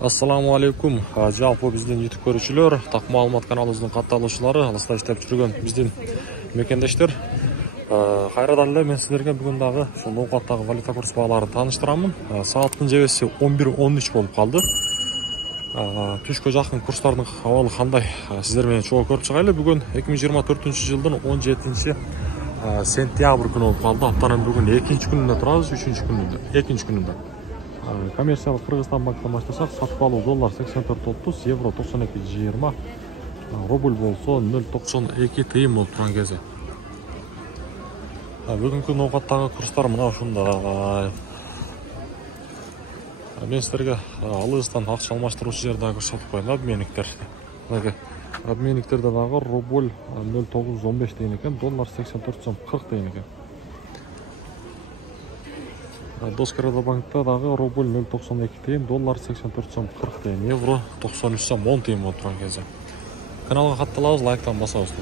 Ассаламу алейкум. Жалпы биздин YouTube көрүүчүлөр, так маалымат каналыбыздын катталуучулары, алыста иштеп жүргөн биздин мекендештер. Кайрадан эле мен силерге бүгүн дагы ушул ноокаттагы валюта курс бааларын тааныштырамын. Сааттын жебеси 11:13 болуп калды. Түшкө жакын курстардын абалы кандай сиздер менен чогуу көрүп чыгайлы. Бүгүн 2024-жылдын 17 сентябрь күнү болуп калды. Аптанын бүгүн 2-нчи күнүндө турабыз, 3-нчи күнүндө, 2-нчи күнүндө. Коммерциялык Кыргызстан банктан баштасак, сатып алуу доллар 84.30, евро 92.20, рубль болсо 0.92 тыйын болуп турган кези. Бүгүнкү ноокаттагы курстар мына ушундай. Мен силерге алыстан акча алмаштыруучу жерди дагы көрсөтүп коеюн, обменниктер. Обменниктерде дагы рубль 0.915 дейін екен, доллар 84.40 дейін екен. Доскарада банкта дагы рубль 0.92 дейін, доллар 84.40 дейін, евро 93.10 дейін болуп турган кези. Каналга катталабыз, лайктан басабыз.